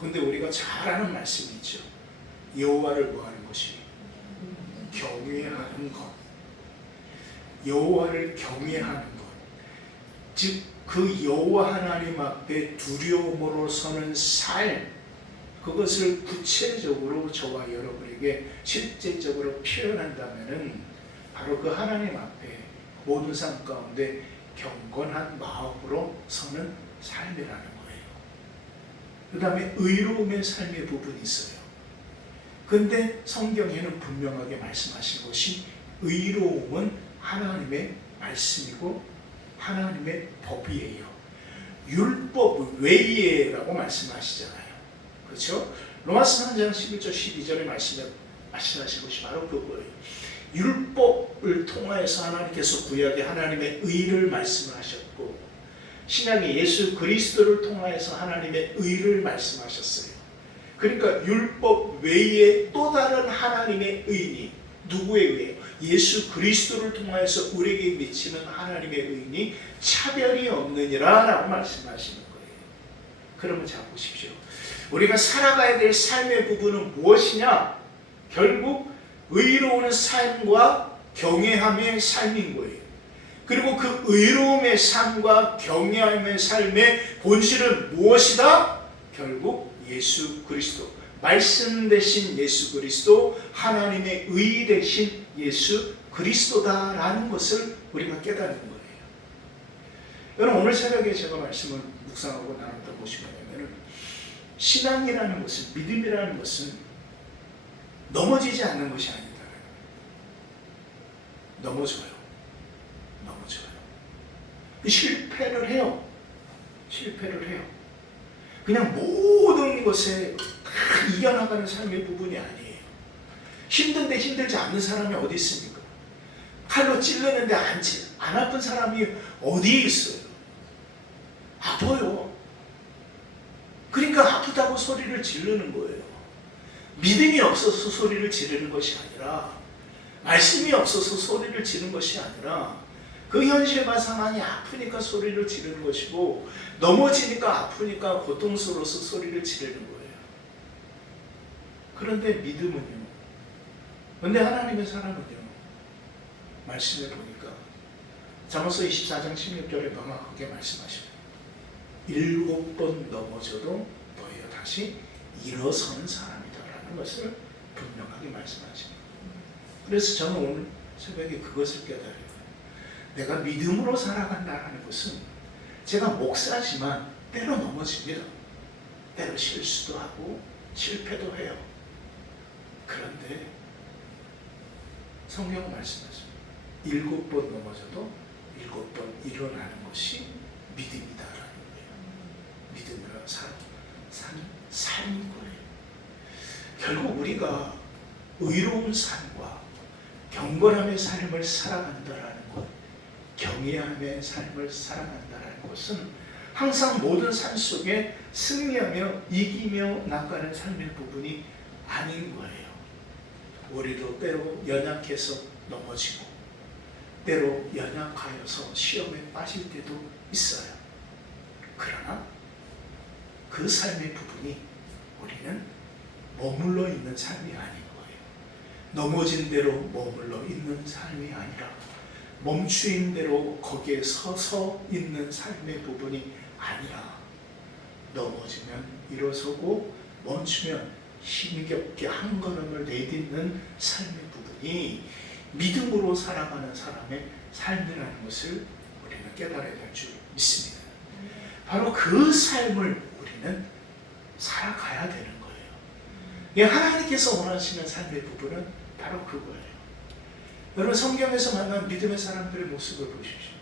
근데 우리가 잘 아는 말씀이 있죠. 여호와를 뭐하는 것이? 경외하는 것. 여호와를 경외하는 것. 즉, 그 여호와 하나님 앞에 두려움으로 서는 삶, 그것을 구체적으로 저와 여러분에게 실제적으로 표현한다면은 바로 그 하나님 앞에 모든 삶 가운데 경건한 마음으로 서는 삶이라는 거예요. 그 다음에 의로움의 삶의 부분이 있어요. 근데 성경에는 분명하게 말씀하신 것이 의로움은 하나님의 말씀이고 하나님의 법이에요. 율법 외에라고 말씀하시잖아요. 그렇죠? 로마서 3장 11절 12절에 말씀하신 것이 바로 그거예요. 율법을 통하여서 하나님께서 구약에 하나님의 의를 말씀을 하셨고 신약의 예수 그리스도를 통하여서 하나님의 의를 말씀하셨어요. 그러니까 율법 외에 또 다른 하나님의 의니, 누구의 의예요? 예수 그리스도를 통하여서 우리에게 미치는 하나님의 의니 차별이 없느니라 라고 말씀하시는 거예요. 그러면 자 보십시오. 우리가 살아가야 될 삶의 부분은 무엇이냐? 결국 의로운 삶과 경외함의 삶인 거예요. 그리고 그 의로움의 삶과 경외함의 삶의 본질은 무엇이다? 결국 예수 그리스도, 말씀 대신 예수 그리스도, 하나님의 의 대신 예수 그리스도다라는 것을 우리가 깨닫는 거예요. 여러분, 오늘 새벽에 제가 말씀을 묵상하고 나눴던 것이 뭐냐면 신앙이라는 것은, 믿음이라는 것은 넘어지지 않는 것이 아니다. 넘어져요. 실패를 해요. 그냥 모든 것에 다 이겨나가는 삶의 부분이 아니에요. 힘든데 힘들지 않는 사람이 어디 있습니까? 칼로 찔르는데 안 아픈 사람이 어디에 있어요? 아파요. 그러니까 아프다고 소리를 지르는 거예요. 믿음이 없어서 소리를 지르는 것이 아니라, 말씀이 없어서 소리를 지르는 것이 아니라, 그 현실과 상황이 아프니까 소리를 지르는 것이고, 넘어지니까 아프니까 고통스러워서 소리를 지르는 거예요. 그런데 믿음은요, 근데 하나님의 사랑은요, 말씀에 보니까 잠언서 24장 16절에 명확하게 말씀하십니다. 7번 넘어져도 너희가 다시 일어서는 사람이다라는 것을 분명하게 말씀하십니다. 그래서 저는 오늘 새벽에 그것을 깨달아요. 내가 믿음으로 살아간다는 것은 제가 목사지만 때로 넘어집니다. 때로 실수도 하고 실패도 해요. 그런데 성경은 말씀하십니다. 7번 넘어져도 7번 일어나는 것이 믿음이다라는 거예요. 믿음으로 사는 삶인 거예요. 결국 우리가 의로운 삶과 경건함의 삶을 살아간다라는 것, 경외함의 삶을 살아간다라는 것은 항상 모든 삶 속에 승리하며 이기며 나가는 삶의 부분이 아닌 거예요. 우리도 때로 연약해서 넘어지고 때로 연약하여서 시험에 빠질 때도 있어요. 그러나 그 삶의 부분이 우리는 머물러 있는 삶이 아닌 거예요. 넘어진 대로 머물러 있는 삶이 아니라 멈추인 대로 거기에 서서 있는 삶의 부분이 아니라 넘어지면 일어서고 멈추면 힘겹게 한 걸음을 내딛는 삶의 부분이 믿음으로 살아가는 사람의 삶이라는 것을 우리는 깨달아야 될 줄 믿습니다. 바로 그 삶을 우리는 살아가야 되는 거예요. 하나님께서 원하시는 삶의 부분은 바로 그거예요. 여러분 성경에서 만난 믿음의 사람들의 모습을 보십시오.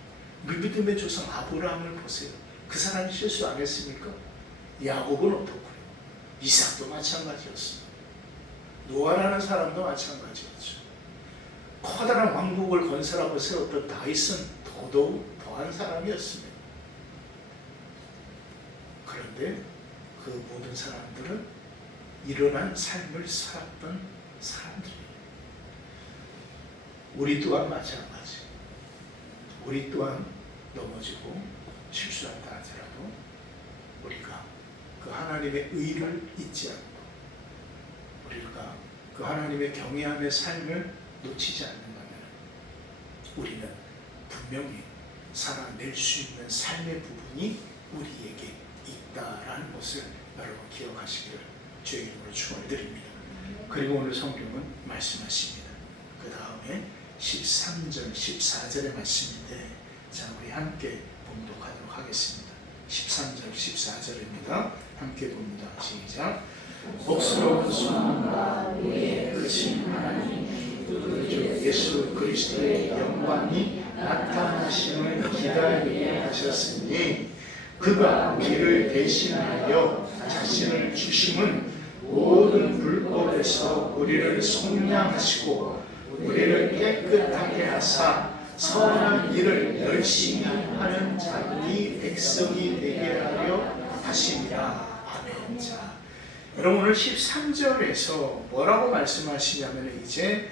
믿음의 조상 아브라함을 보세요. 그 사람이 실수 안 했습니까? 야곱은 어떻고요? 이삭도 마찬가지였습니다. 노아라는 사람도 마찬가지였죠. 커다란 왕국을 건설하고 세웠던 다윗은 더더욱 더한 사람이었습니다. 그런데 그 모든 사람들은 일어난 삶을 살았던 사람들이에요. 우리 또한 마찬가지. 우리 또한 넘어지고 실수한다 하더라도 우리가 그 하나님의 의를 잊지 않고 우리가 그 하나님의 경외함의 삶을 놓치지 않는다면 우리는 분명히 살아낼 수 있는 삶의 부분이 우리에게 있다라는 것을 여러분 기억하시기를 주의 이름으로 축원드립니다. 그리고 오늘 성경은 말씀하십니다. 그 다음에 13절, 14절의 말씀인데 자 우리 함께 봉독하도록 하겠습니다. 13절, 14절입니다. 함께 봅니다. 시작. 복스러운 소망과 우리의 크신 하나님 주 예수 그리스도의 영광이 나타나심을 기다리게 하셨으니 그가 우리를 대신하여 자신을 주심은 모든 불법에서 우리를 속량하시고 우리를 깨끗하게 하사 선한 일을 열심히 하는 자기 백성이 되게 하려 하십니다. 아멘. 자, 여러분 오늘 13절에서 뭐라고 말씀하시냐면 이제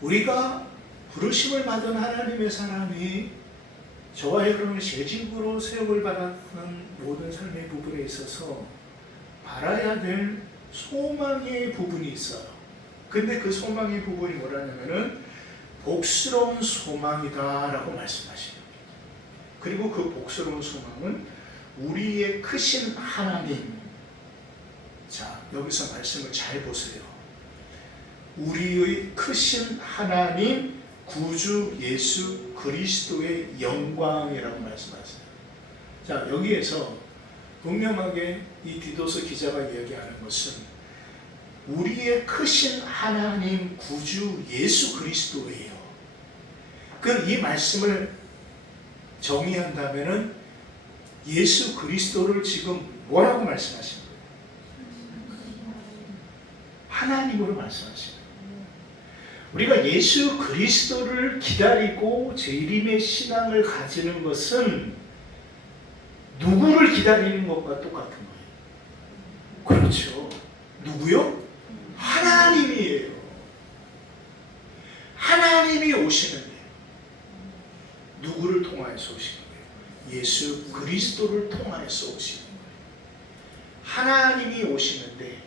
우리가 부르심을 받은 하나님의 사람이 저와 여러분의 재직으로 세움을 받았는 모든 삶의 부분에 있어서 바라야 될 소망의 부분이 있어요. 근데 그 소망의 부분이 뭐라냐면은 복스러운 소망이다 라고 말씀하시죠. 그리고 그 복스러운 소망은 우리의 크신 하나님. 자, 여기서 말씀을 잘 보세요. 우리의 크신 하나님 구주 예수 그리스도의 영광이라고 말씀하세요. 자, 여기에서 분명하게 이 디도서 기자가 이야기하는 것은 우리의 크신 하나님 구주 예수 그리스도예요. 이 말씀을 정의한다면은 예수 그리스도를 지금 뭐라고 말씀하신 거예요? 하나님으로 말씀하신 거예요. 우리가 예수 그리스도를 기다리고 재림의 신앙을 가지는 것은 누구를 기다리는 것과 똑같은 거예요. 그렇죠. 누구요? 하나님이에요. 하나님이 오시는데 누구를 통하여서 오시는 거예요? 예수 그리스도를 통하여서 오시는 거예요. 하나님이 오시는데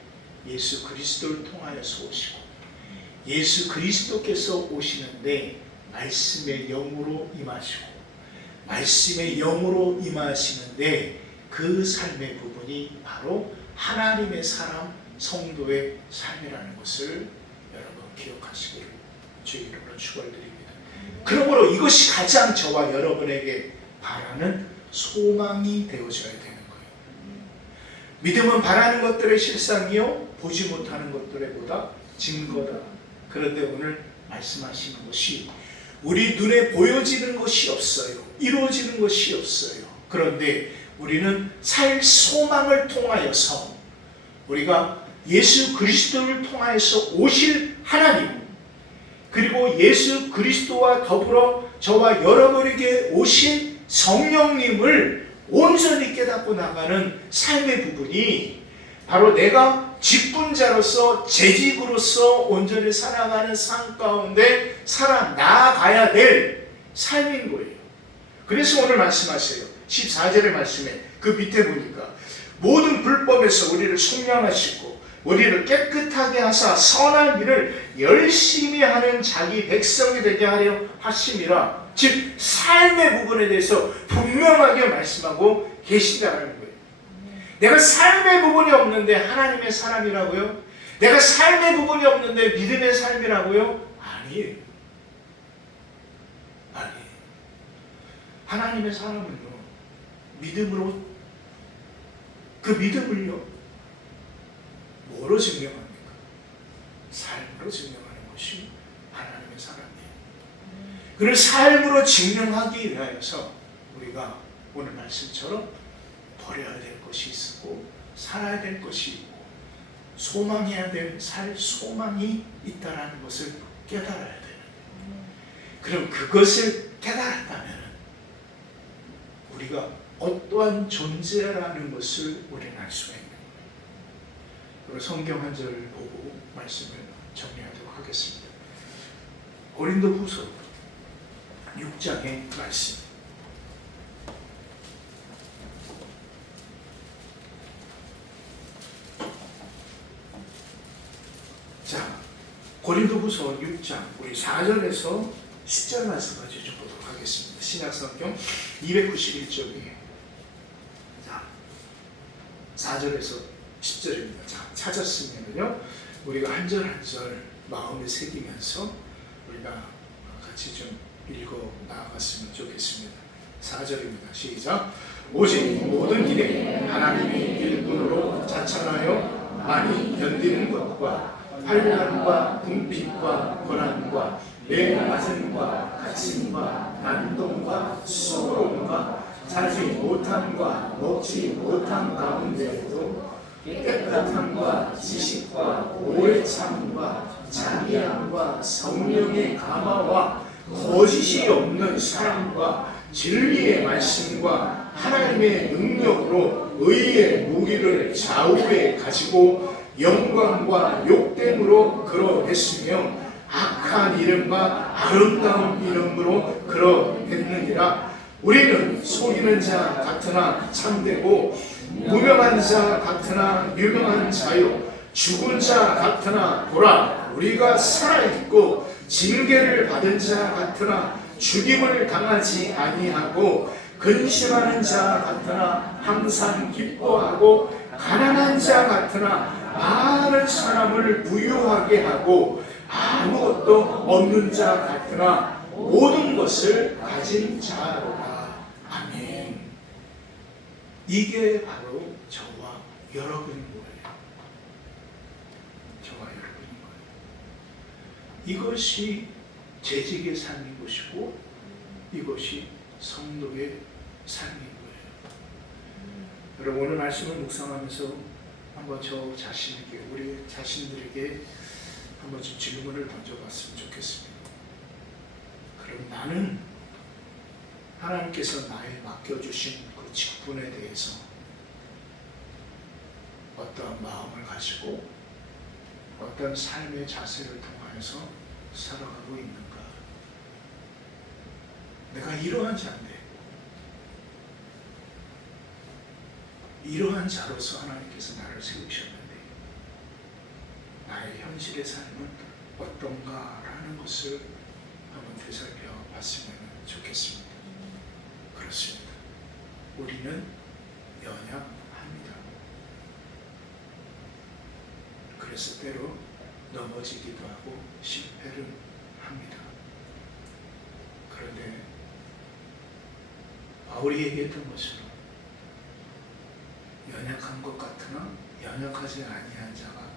예수 그리스도를 통하여서 오시고 예수 그리스도께서 오시는데 말씀의 영으로 임하시고 말씀의 영으로 임하시는데 그 삶의 부분이 바로 하나님의 사람, 성도의 삶이라는 것을 여러분 기억하시기를 주의 이름으로 축원드립니다. 그러므로 이것이 가장 저와 여러분에게 바라는 소망이 되어져야 되는 거예요. 믿음은 바라는 것들의 실상이요 보지 못하는 것들의 보다 증거다. 그런데 오늘 말씀하시는 것이 우리 눈에 보여지는 것이 없어요. 이루어지는 것이 없어요. 그런데 우리는 살 소망을 통하여서 우리가 예수 그리스도를 통하여서 오실 하나님, 그리고 예수 그리스도와 더불어 저와 여러분에게 오신 성령님을 온전히 깨닫고 나가는 삶의 부분이 바로 내가 직분자로서 재직으로서 온전히 살아가는 삶 가운데 살아나가야 될 삶인 거예요. 그래서 오늘 말씀하세요. 14절의 말씀에 그 밑에 보니까 모든 불법에서 우리를 속량하시고 우리를 깨끗하게 하사 선한 일을 열심히 하는 자기 백성이 되게 하려 하심이라. 즉 삶의 부분에 대해서 분명하게 말씀하고 계시다는 거예요. 내가 삶의 부분이 없는데 하나님의 사람이라고요? 내가 삶의 부분이 없는데 믿음의 삶이라고요? 아니에요. 아니에요. 하나님의 사람은요, 믿음으로, 그 믿음을요, 뭐로 증명합니까? 삶으로 증명하는 것이 하나님의 사람이에요. 그를 삶으로 증명하기 위하여서 우리가 오늘 말씀처럼 버려야 될 것이 있고 살아야 될 것이 있고 소망해야 될 살 소망이 있다는 것을 깨달아야 돼요. 그럼 그것을 깨달았다면 우리가 어떠한 존재라는 것을 우리는 알 수가 있는 거예요. 그리고 성경 한 절을 보고 말씀을 정리하도록 하겠습니다. 고린도후서 6장의 말씀. 자, 고린도후서 6장 우리 4절에서 10절 말씀까지 좀 보도록 하겠습니다. 신약성경 291쪽이에요. 자, 4절에서 10절입니다. 자, 찾았으면요, 우리가 한 절 한 절 마음에 새기면서 우리가 같이 좀 읽어 나아갔으면 좋겠습니다. 4절입니다. 시작. 오직 모든 일에 하나님의 일꾼으로 자천하여 많이 견디는 것과 환난과 궁핍과 고난과 매 맞음과 갇힘과 난동과 수고로움과 자지 못함과 먹지 못함 가운데에도 깨끗함과 지식과 오래 참과 자비함과 성령의 감화와 거짓이 없는 사랑과 진리의 말씀과 하나님의 능력으로 의의 무기를 좌우에 가지고 영광과 욕됨으로 그러했으며 악한 이름과 아름다운 이름으로 그러했느니라. 우리는 속이는 자 같으나 참되고 무명한 자 같으나 유명한 자요 죽은 자 같으나 보라 우리가 살아있고 징계를 받은 자 같으나 죽임을 당하지 아니하고 근심하는 자 같으나 항상 기뻐하고 가난한 자 같으나 많은 사람을 부유하게 하고 아무것도 없는 자 같으나 모든 것을 가진 자로다. 아멘. 이게 바로 저와 여러분인 거예요. 저와 여러분인 거예요. 이것이 재직의 삶인 것이고 이것이 성도의 삶인 거예요. 여러분 오늘 말씀을 묵상하면서 한번 저 자신에게, 우리 자신들에게 한번 좀 질문을 던져봤으면 좋겠습니다. 그럼 나는 하나님께서 나에 맡겨주신 그 직분에 대해서 어떤 마음을 가지고 어떤 삶의 자세를 통하여서 살아가고 있는가? 내가 이러한 자인데 이러한 자로서 하나님께서 나를 세우셨는데 나의 현실의 삶은 어떤가라는 것을 한번 되살펴 봤으면 좋겠습니다. 그렇습니다. 우리는 연약합니다. 그래서 때로 넘어지기도 하고 실패를 합니다. 그런데 바울이 얘기했던 것처럼 연약한 것 같으나 연약하지 아니한 자가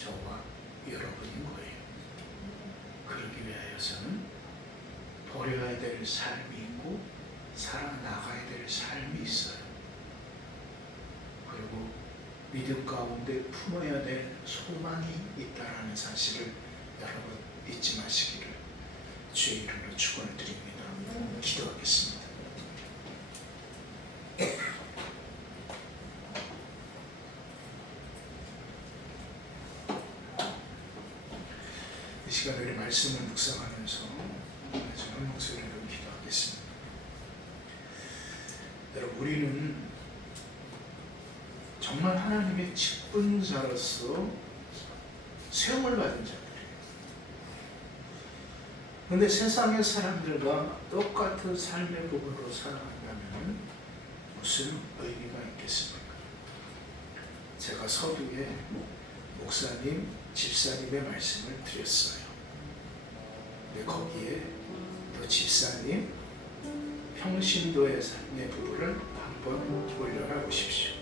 저와 여러분인 거예요. 그러기 위하여서는 버려야 될 삶이 있고 살아나가야 될 삶이 있어요. 그리고 믿음 가운데 품어야 될 소망이 있다라는 사실을 여러분 잊지 마시기를 주의 이름으로 축원을 드립니다. 기도하겠습니다. 이 시간에 우리 말씀을 묵상하면서 한 목소리로 기도하겠습니다. 여러분, 우리는 정말 하나님의 직분자로서 세움을 받은 자들이에요. 그런데 세상의 사람들과 똑같은 삶의 부분으로 살아간다면 무슨 의미가 있겠습니까? 제가 서두에 목사님, 집사님의 말씀을 드렸어요. 근데 거기에 또 집사님, 평신도의 삶의 부분을 한번 올려놔 보십시오.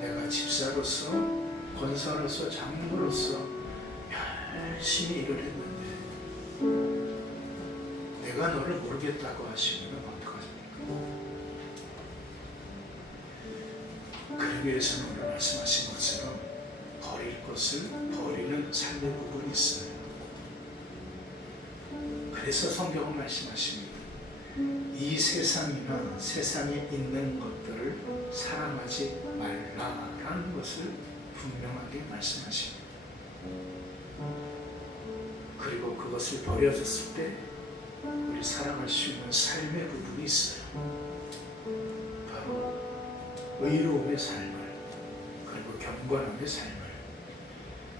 내가 집사로서, 권사로서, 장로로서 열심히 일을 했는데 내가 너를 모르겠다고 하시면 어떡하십니까? 그러기 위해서는 오늘 말씀하신 것처럼 버릴 것을 버리는 삶의 부분이 있어요. 그래서 성경은 말씀하십니다. 이 세상이나 세상에 있는 것들을 사랑하지 말라라는 것을 분명하게 말씀하십니다. 그리고 그것을 버려졌을 때 우리 살아갈 수 있는 삶의 부분이 있어요. 바로 의로움의 삶을, 그리고 경건함의 삶을.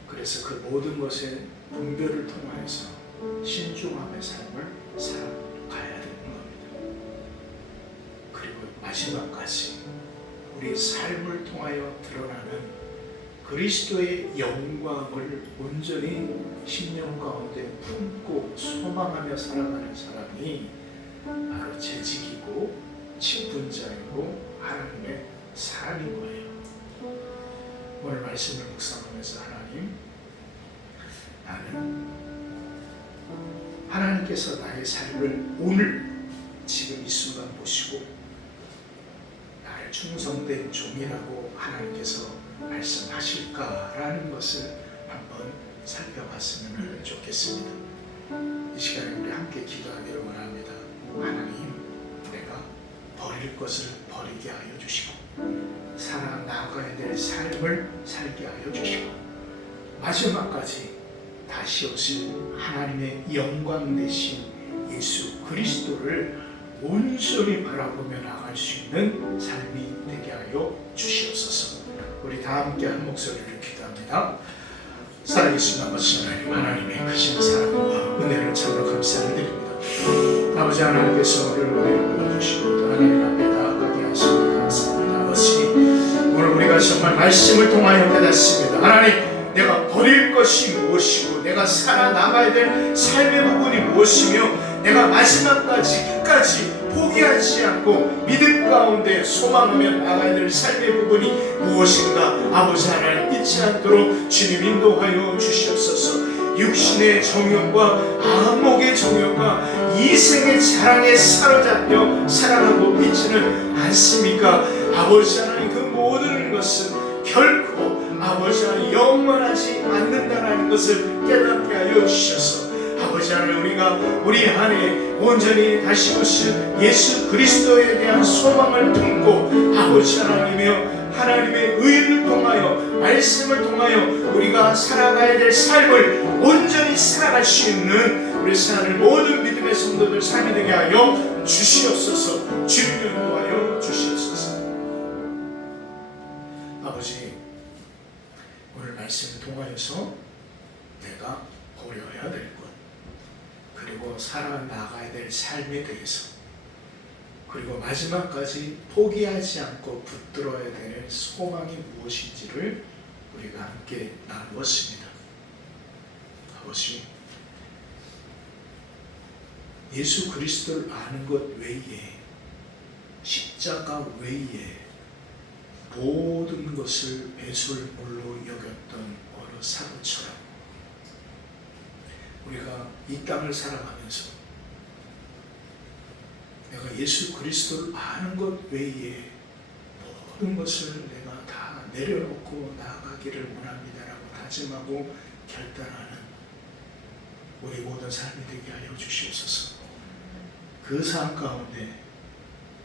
그래서 그 모든 것의 분별을 통하여서 신중함의 삶을 살아가야 되는 겁니다. 그리고 마지막까지 우리 삶을 통하여 드러나는 그리스도의 영광을 온전히 심령 가운데 품고 소망하며 살아가는 사람이 바로 재직이고 직분자이고 하나님의 사람인 거예요. 오늘 말씀을 묵상하면서 나는 하나님께서 나의 삶을 오늘 지금 이 순간 보시고 나를 충성된 종이라고 하나님께서 말씀하실까라는 것을 한번 살펴봤으면 좋겠습니다. 이 시간에 우리 함께 기도하기를 원합니다. 하나님, 내가 버릴 것을 버리게 하여 주시고 살아나가야 될 삶을 살게 하여 주시고 마지막까지 다시 오실 하나님의 영광 되신 예수 그리스도를 온전히 바라보며 나갈 수 있는 삶이 되게 하여 주시옵소서. 우리 다 함께 한 목소리로 기도합니다. 살아계신 아버지 하나님, 하나님의 크신 사랑과 은혜를 참으로 감사를 드립니다. 아버지 하나님께서 우리를 은혜를 보여주시고 또 하나님 앞에 나아가게 하시니 감사합니다. 아버지, 오늘 우리가 정말 말씀을 통하여 깨닫습니다. 하나님, 내가 버릴 것이 무엇이고 내가 살아나가야 될 삶의 부분이 무엇이며 내가 마지막까지 끝까지 포기하지 않고 믿음 가운데 소망하며 나가야 될 삶의 부분이 무엇인가 아버지 하나님 잊지 않도록 주님 인도하여 주시옵소서. 육신의 정욕과 안목의 정욕과 이생의 자랑에 사로잡혀 살아가고 있지는 않습니까? 아버지 하나님, 그 모든 것은 결코 아버지 하나님 영원하지 않는다라는 것을 깨닫게 하여 주셔서 아버지 하나님, 우리가 우리 안에 온전히 다시 오실 예수 그리스도에 대한 소망을 품고 아버지 하나님의 의를 통하여 말씀을 통하여 우리가 살아가야 될 삶을 온전히 살아갈 수 있는 우리 사는 모든 믿음의 성도들 삶이 되게 하여 주시옵소서. 주님을 인도하여 주시옵소서. 아버지, 오늘 말씀을 통하여서 내가 버려야 될 것, 그리고 살아나가야 될 삶에 대해서, 그리고 마지막까지 포기하지 않고 붙들어야 되는 소망이 무엇인지를 우리가 함께 나누었습니다. 아버지, 예수 그리스도를 아는 것 외에, 십자가 외에 모든 것을 배설물로 여겼던 어느 사람처럼 우리가 이 땅을 살아가면서 내가 예수 그리스도를 아는 것 외에 모든 것을 내가 다 내려놓고 나아가기를 원합니다라고 다짐하고 결단하는 우리 모든 삶이 되게 하여 주시옵소서. 그 삶 가운데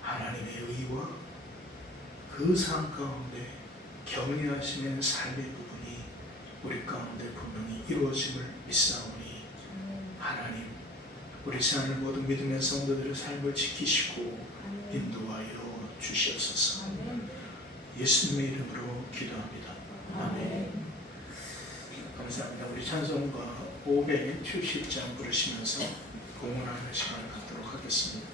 하나님의 의와 그 삶 가운데 경외하시는 삶의 부분이 우리 가운데 분명히 이루어짐을 믿사오니, 하나님, 우리 시간을 모든 믿음의 성도들의 삶을 지키시고 인도하여 주시옵소서. 예수님의 이름으로 기도합니다. 아멘. 감사합니다. 우리 찬송가 570장 부르시면서 공헌하는 시간을 갖도록 하겠습니다.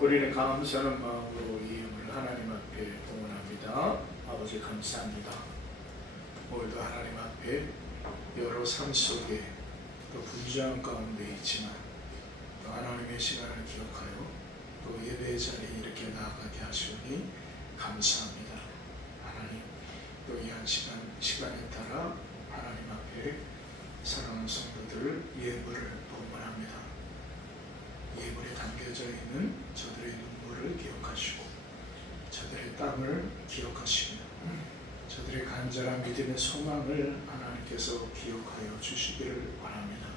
우리는 감사하는 마음으로 이 예물을 하나님 앞에 봉헌합니다. 아버지 감사합니다. 오늘도 하나님 앞에 여러 삶 속에 또 분주한 가운데 있지만 또 하나님의 시간을 기억하여 또 예배의 자리에 이렇게 나아가게 하시오니 감사합니다. 하나님, 또 이 한 시간에 따라 하나님 앞에 사랑하는 성도들 예물을 봉헌합니다. 예물에 담겨져 있는 저들의 눈물을 기억하시고 저들의 땀을 기억하시며 저들의 간절한 믿음의 소망을 하나님께서 기억하여 주시기를 바랍니다.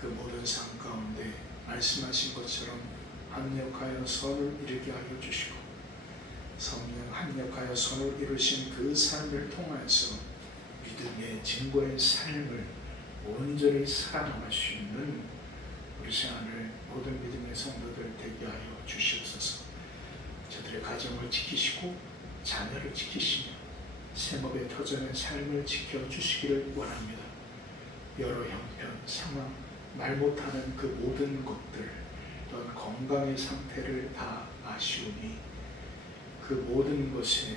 그 모든 삶 가운데 말씀하신 것처럼 합력하여 선을 이루게 하여 주시고 성령 합력하여 선을 이루신 그 삶을 통하여서 믿음의 증거의 삶을 온전히 살아나갈 수 있는 우리 시간을 모든 믿음의 성도들 되게 하여 주시옵소서. 저들의 가정을 지키시고 자녀를 지키시며 생업의 터전의 삶을 지켜주시기를 원합니다. 여러 형편, 상황, 말 못하는 그 모든 것들 또한 건강의 상태를 다 아시오니 그 모든 것에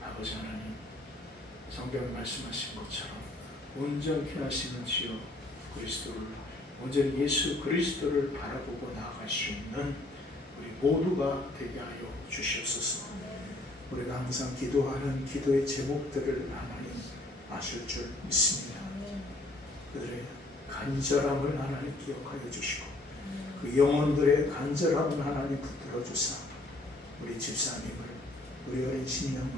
아버지 하나님 성경에 말씀하신 것처럼 온전히 하시는 주여 그리스도를 온전히 예수 그리스도를 바라보고 나아갈 수 있는 우리 모두가 되게 하여 주시옵소서. 우리가 항상 기도하는 기도의 제목들을 하나님 아실 줄 믿습니다. 그들의 간절함을 하나님 기억하여 주시고 그 영혼들의 간절함을 하나님 붙들어 주사 우리 집사님을 우리 어린 신령을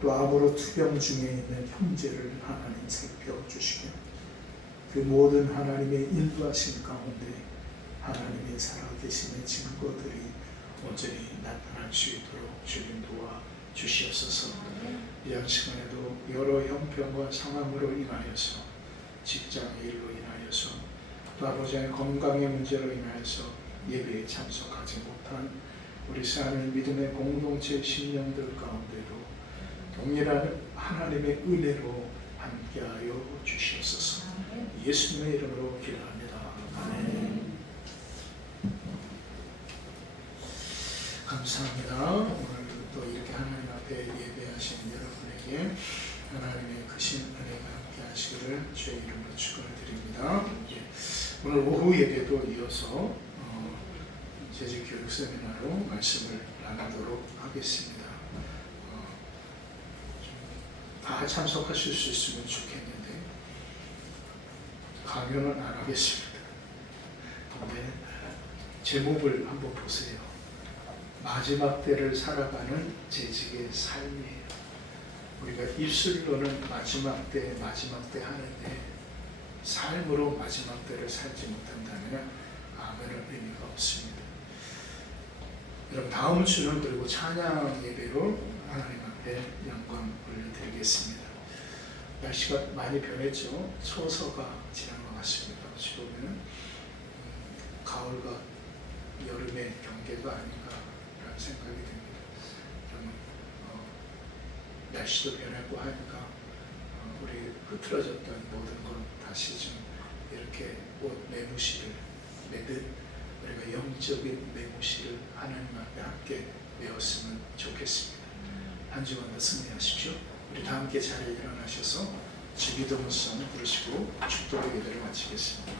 또 암으로 투병 중에 있는 형제를 하나님 살펴주시며 그 모든 하나님의 인도하심 가운데 하나님의 살아계심의 증거들이 온전히 나타날 수 있도록 주님 도와 주시옵소서. 이 시간에도 여러 형편과 상황으로 인하여서 직장의 일로 인하여서 또 아버지의 건강의 문제로 인하여서 예배에 참석하지 못한 우리 사는 믿음의 공동체 신령들 가운데도 동일한 하나님의 은혜로 함께하여 주시옵소서. 예수님의 이름으로 기도합니다. 아멘. 감사합니다. 오늘 또 이렇게 하나님 앞에 예배하신 여러분에게 하나님의 크신 은혜가 함께 하시기를 주의 이름으로 축원드립니다. 오늘 오후 예배도 이어서 재직교육 세미나로 말씀을 나누도록 하겠습니다. 다 참석하실 수 있으면 좋겠는데 강요는 안 하겠습니다. 근데 제목을 한번 보세요. 마지막 때를 살아가는 재직의 삶이에요. 우리가 입술로는 마지막 때 하는데 삶으로 마지막 때를 살지 못한다면 아멘은 의미가 없습니다. 여러분 다음 주는 그리고 찬양 예배로 하나님 앞에 영광 올려드리겠습니다. 날씨가 많이 변했죠. 처서가 지난 것 같습니다. 어찌 보면 가을과 여름의 경계가 아닌가라는 생각이 듭니다. 좀 날씨도 변했고 하니까 우리 흐트러졌던 모든 것 다시 좀 이렇게 옷 매무시를 매듯 우리가 영적인 매무시를 하나님 앞에 함께 외웠으면 좋겠습니다. 한 주간도 승리하십시오. 우리 다 함께 자리에 일어나셔서 주기도문성 부르시고 축도의 예배를 마치겠습니다.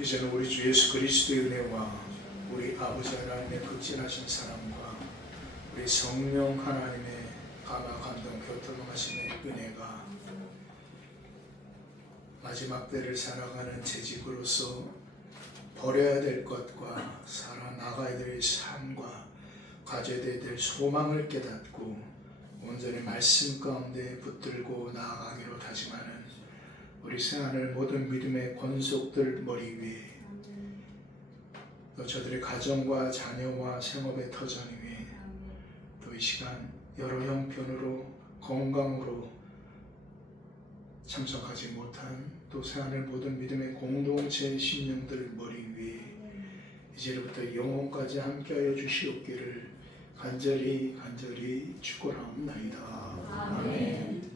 이제는 우리 주 예수 그리스도의 은혜와 우리 아버지 하나님의 극진하신 사랑과 우리 성령 하나님의 감화 감동 교통하심의 은혜가 마지막 때를 살아가는 재직으로서 버려야 될 것과 살아나가야 될 삶과 가져야 될 소망을 깨닫고 온전히 말씀 가운데 붙들고 나아가기로 다짐하는 우리 생하늘 모든 믿음의 권속들 머리 위에 또 저들의 가정과 자녀와 생업의 터전 위에 또 이 시간 여러 형편으로 건강으로 참석하지 못한 또 생하늘 모든 믿음의 공동체 심령들 머리 위에 이제부터 영혼까지 함께하여 주시옵기를 간절히 축원하옵나이다. 아멘.